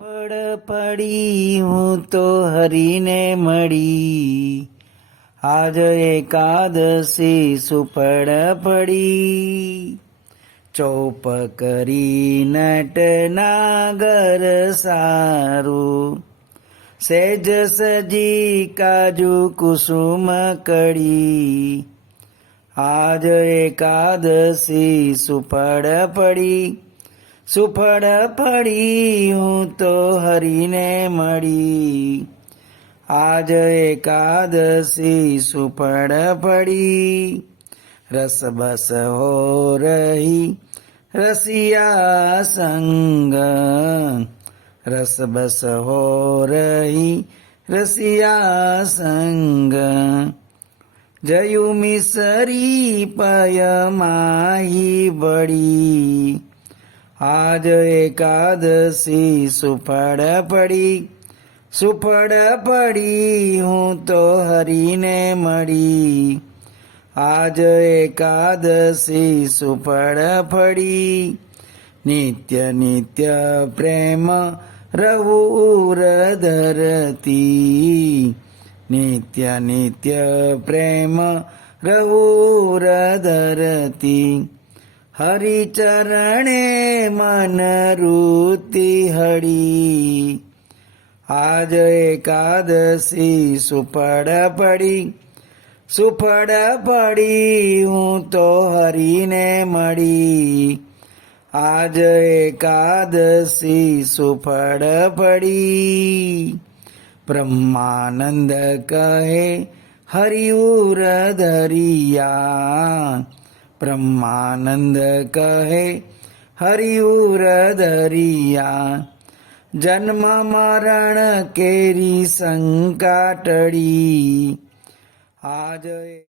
પડ પડી હું તો હરીને મળી, આજ એકાદશી સુપડ પડી. ચોપ કરી નટનાગર સારું, સેજ સજી કાજુ કુસુમ કડી. આજ એકાદશી સુપડ પડી, સુફળ પડી હું તો હરીને મળી. આજ એકાદશી સુફળ પડી. રસ બસ હો રહી રસિયા સંગ, રસ બસ હો રહી રસિયા સંગ. જયું મિસરી પય માહી બળી, આજ એકાદશી સુફળ પડી, સુફળ પડી હું તો હરીને મળી. આજ એકાદશી સુફળ પડી. નિત્ય નિત્ય પ્રેમ રહુર ધરતી, નિત્ય નિત્ય પ્રેમ રહુર ધરતી. હરિચરણે મન રુતિ હળી, આજ એકાદશી સુફળ પડી, સુફળ પડી હું તો હરીને મળી. આજ એકાદશી સુફળ પડી. બ્રહ્માનંદ કહે હરિઉર ધરિયા, બ્રહ્માનંદ કહે હરિઉર ધરિયા. જન્મ મરણ કેરી શંકા ટળી, આજ